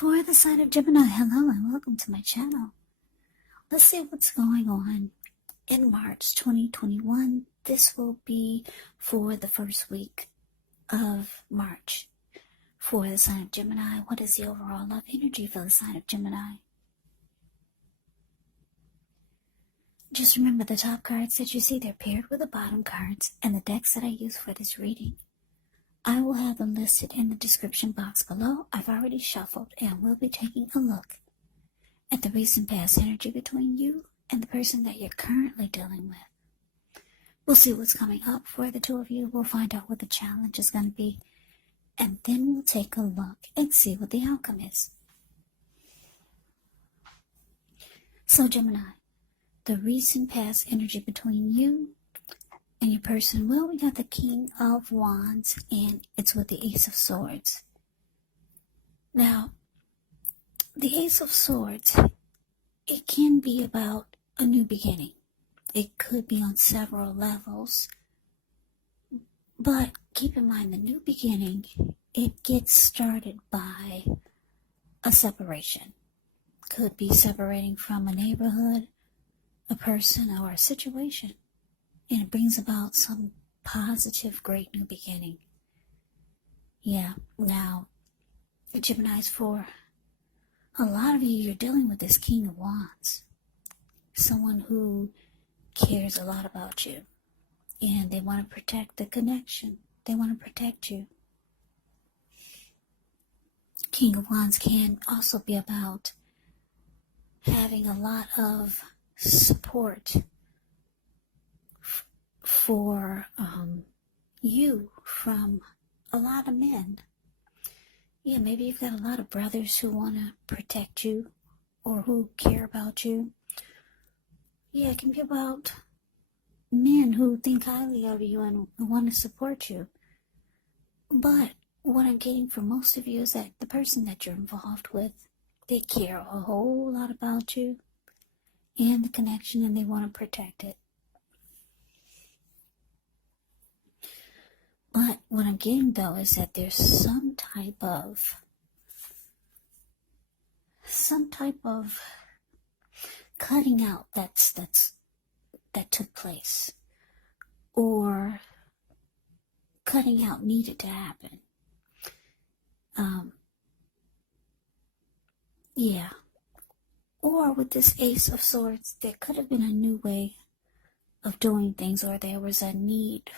For the sign of Gemini, hello and welcome to my channel. Let's see what's going on in March 2021. This will be for the first week of March. For the sign of Gemini, what is the overall love energy for the sign of Gemini? Just remember the top cards that you see, they're paired with the bottom cards and the decks that I use for this reading. I will have them listed in the description box below. I've already shuffled and we'll be taking a look at the recent past energy between you and the person that you're currently dealing with. We'll see what's coming up for the two of you. We'll find out what the challenge is going to be. And then we'll take a look and see what the outcome is. So Gemini, the recent past energy between you and your person, well, we got the King of Wands, and it's with the Ace of Swords. Now, the Ace of Swords, it can be about a new beginning. It could be on several levels. But keep in mind, the new beginning, it gets started by a separation. Could be separating from a neighborhood, a person, or a situation. And it brings about some positive, great new beginning. Yeah, now, Gemini's, for a lot of you, you're dealing with this King of Wands. Someone who cares a lot about you. And they want to protect the connection. They want to protect you. King of Wands can also be about having a lot of support for you from a lot of men. Yeah, maybe you've got a lot of brothers who want to protect you or who care about you. Yeah, it can be about men who think highly of you and want to support you. But what I'm getting from most of you is that the person that you're involved with, they care a whole lot about you and the connection, and they want to protect it. But what I'm getting, though, is that there's some type of cutting out that took place, or cutting out needed to happen. Yeah. Or with this Ace of Swords, there could have been a new way of doing things, or there was a need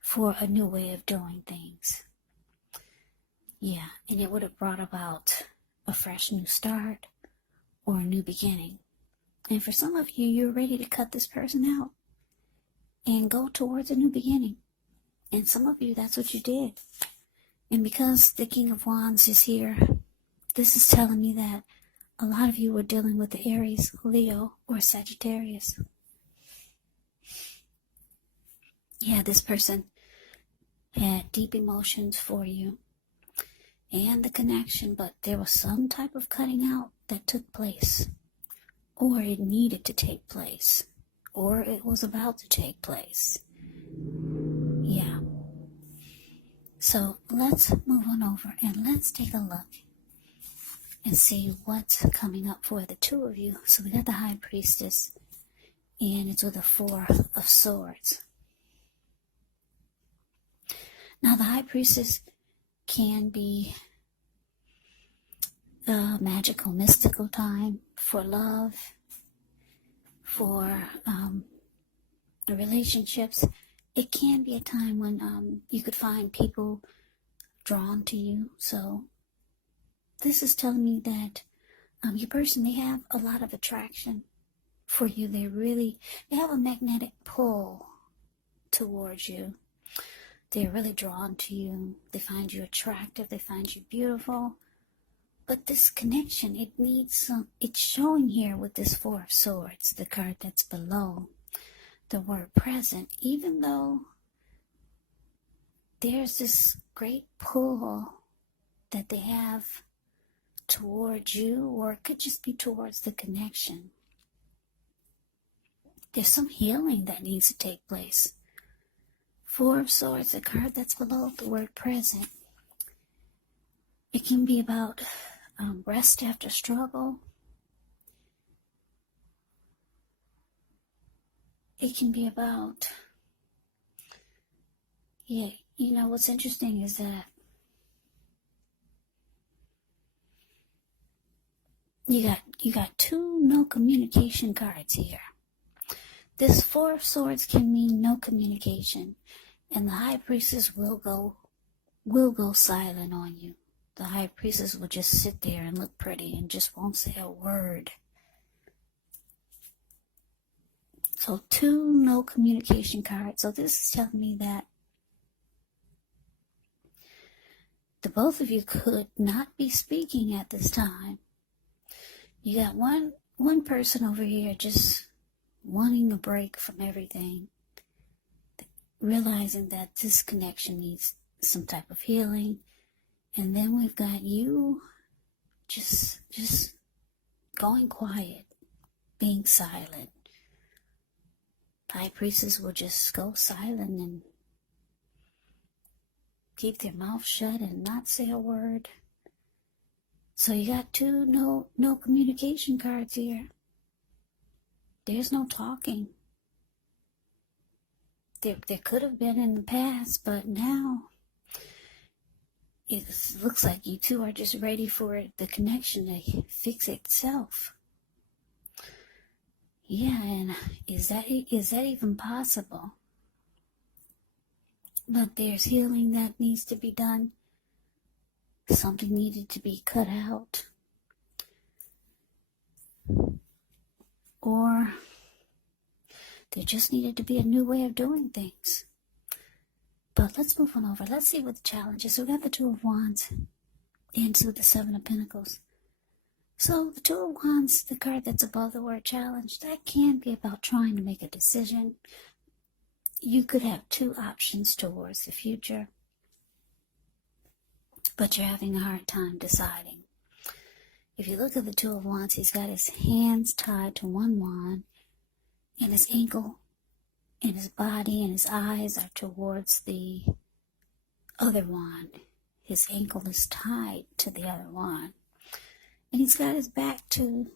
for a new way of doing things. Yeah, and it would have brought about a fresh new start or a new beginning. And for some of you, you're ready to cut this person out and go towards a new beginning. And some of you, that's what you did. And because the King of Wands is here, this is telling me that a lot of you were dealing with the Aries, Leo, or Sagittarius. Yeah, this person had deep emotions for you and the connection, but there was some type of cutting out that took place, or it needed to take place, or it was about to take place. Yeah. So let's move on over and let's take a look and see what's coming up for the two of you. So we got the High Priestess, and it's with a Four of Swords. Now, the High Priestess can be a magical, mystical time for love, for the relationships. It can be a time when you could find people drawn to you. So this is telling me that your person, they have a lot of attraction for you. They have a magnetic pull towards you. They're really drawn to you. They find you attractive. They find you beautiful. But this connection, it's showing here with this Four of Swords, the card that's below the word present, even though there's this great pull that they have towards you, or it could just be towards the connection. There's some healing that needs to take place. Four of Swords, the card that's below the word present. It can be about rest after struggle. It can be about, what's interesting is that you got two no communication cards here. This Four of Swords can mean no communication, and the High Priestess will go silent on you. The High Priestess will just sit there and look pretty and just won't say a word. So two no communication cards. So this is telling me that the both of you could not be speaking at this time. You got one person over here just wanting a break from everything, realizing that this connection needs some type of healing. And then we've got you just going quiet, being silent. High Priestess will just go silent and keep their mouth shut and not say a word. So you got two no communication cards here. There's no talking. There could have been in the past, but now it looks like you two are just ready for the connection to fix itself. Yeah, and is that even possible? But there's healing that needs to be done. Something needed to be cut out. Or there just needed to be a new way of doing things. But let's move on over. Let's see what the challenge is. So we got the Two of Wands into the Seven of Pentacles. So the Two of Wands, the card that's above the word challenge, that can be about trying to make a decision. You could have two options towards the future, but you're having a hard time deciding. If you look at the Two of Wands, he's got his hands tied to one wand, and his ankle and his body and his eyes are towards the other wand. His ankle is tied to the other wand. And he's got his back to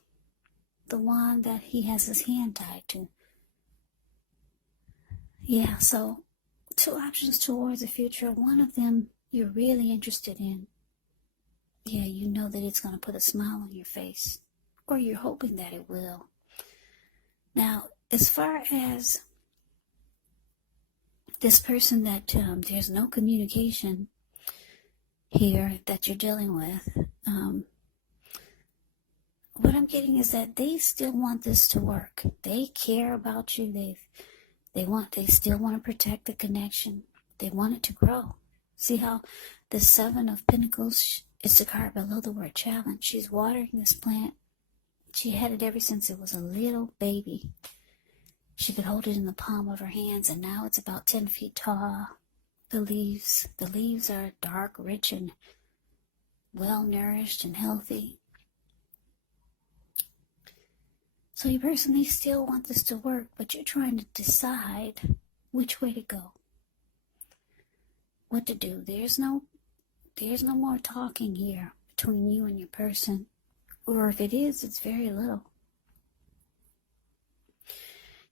the wand that he has his hand tied to. Yeah, so two options towards the future. One of them you're really interested in. Yeah, you know that it's going to put a smile on your face, or you're hoping that it will. Now, as far as this person that there's no communication here that you're dealing with, what I'm getting is that they still want this to work. They care about you. They still want to protect the connection. They want it to grow. See how the Seven of Pentacles is the card below the word challenge. She's watering this plant. She had it ever since it was a little baby. She could hold it in the palm of her hands, and now it's about 10 feet tall. The leaves are dark, rich, and well-nourished and healthy. So you personally still want this to work, but you're trying to decide which way to go. What to do. There's no more talking here between you and your person. Or if it is, it's very little.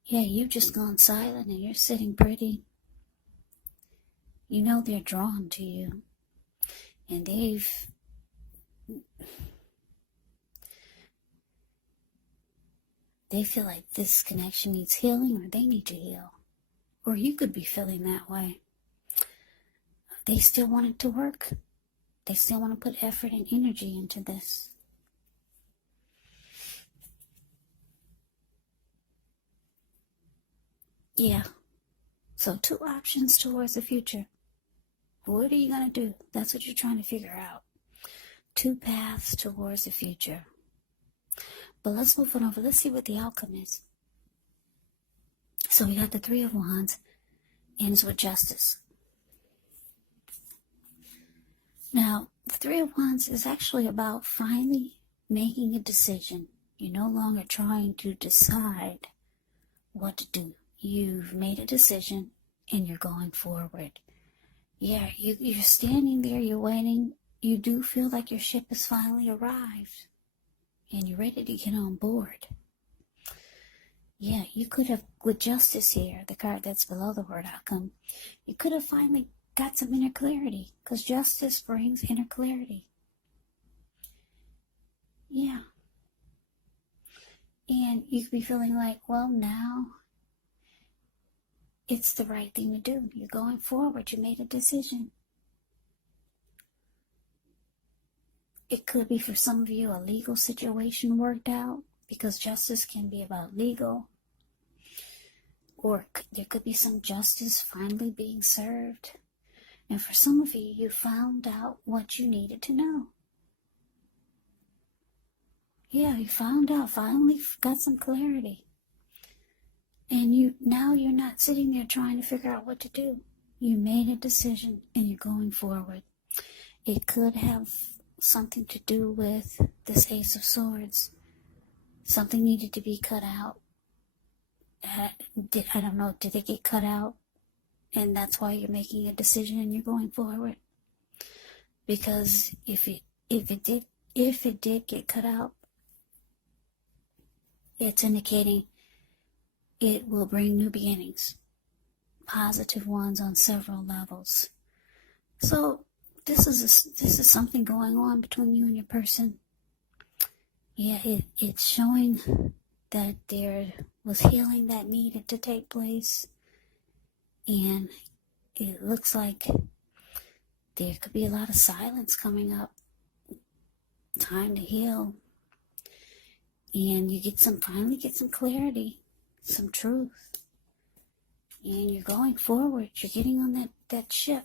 Yeah, you've just gone silent and you're sitting pretty. You know they're drawn to you. And they feel like this connection needs healing, or they need to heal. Or you could be feeling that way. They still want it to work. They still want to put effort and energy into this. Yeah. So two options towards the future. What are you going to do? That's what you're trying to figure out. Two paths towards the future. But let's move on over. Let's see what the outcome is. So we got the Three of Wands. Ends with Justice. Now, the Three of Wands is actually about finally making a decision. You're no longer trying to decide what to do. You've made a decision and you're going forward. Yeah, you're standing there, you're waiting you do feel like your ship has finally arrived and you're ready to get on board. Yeah, you could have, with justice here, the card that's below the word outcome, you could have finally got some inner clarity, because justice brings inner clarity. Yeah. And you could be feeling like, well, now it's the right thing to do. You're going forward. You made a decision. It could be for some of you a legal situation worked out, because justice can be about legal. Or there could be some justice finally being served. And for some of you, you found out what you needed to know. Yeah, you found out, finally got some clarity. And now you're not sitting there trying to figure out what to do. You made a decision and you're going forward. It could have something to do with this Ace of Swords. Something needed to be cut out. I don't know, did it get cut out? And that's why you're making a decision and you're going forward. Because if it did get cut out, it's indicating it will bring new beginnings, positive ones on several levels. So this is something going on between you and your person. Yeah, it's showing that there was healing that needed to take place, and it looks like there could be a lot of silence coming up. Time to heal, and you finally get some clarity, some truth, and you're going forward. You're getting on that ship.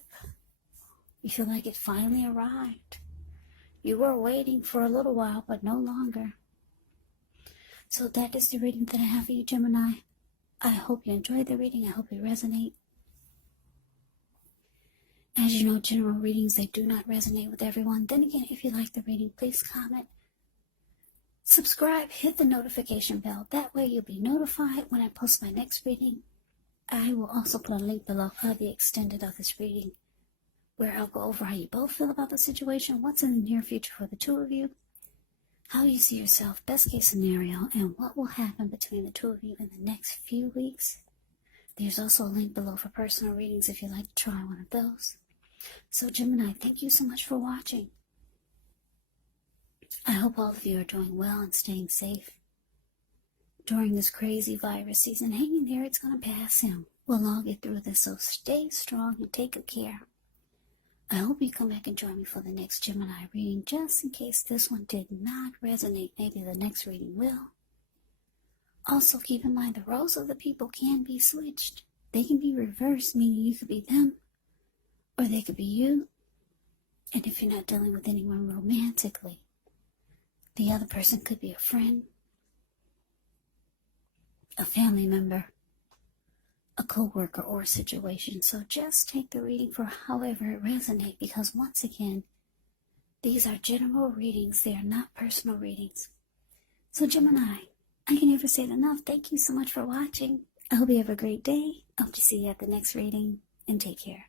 You feel like it finally arrived. You were waiting for a little while, but no longer. So that is the reading that I have for you, Gemini. I hope you enjoyed the reading. I hope it resonates. As you know, general readings, they do not resonate with everyone. Then again, if you like the reading, please comment, subscribe, hit the notification bell. That way you'll be notified when I post my next reading. I will also put a link below of the extended of this reading, where I'll go over how you both feel about the situation, what's in the near future for the two of you, how you see yourself, best case scenario, and what will happen between the two of you in the next few weeks. There's also a link below for personal readings if you'd like to try one of those. So Gemini, thank you so much for watching. I hope all of you are doing well and staying safe during this crazy virus season. Hang in there, it's going to pass soon. We'll all get through this, so stay strong and take good care. I hope you come back and join me for the next Gemini reading, just in case this one did not resonate. Maybe the next reading will. Also, keep in mind the roles of the people can be switched. They can be reversed, meaning you could be them, or they could be you. And if you're not dealing with anyone romantically, the other person could be a friend, a family member, a co-worker, or a situation. So just take the reading for however it resonates, because once again, these are general readings. They are not personal readings. So Gemini, I can never say it enough. Thank you so much for watching. I hope you have a great day. I hope to see you at the next reading, and take care.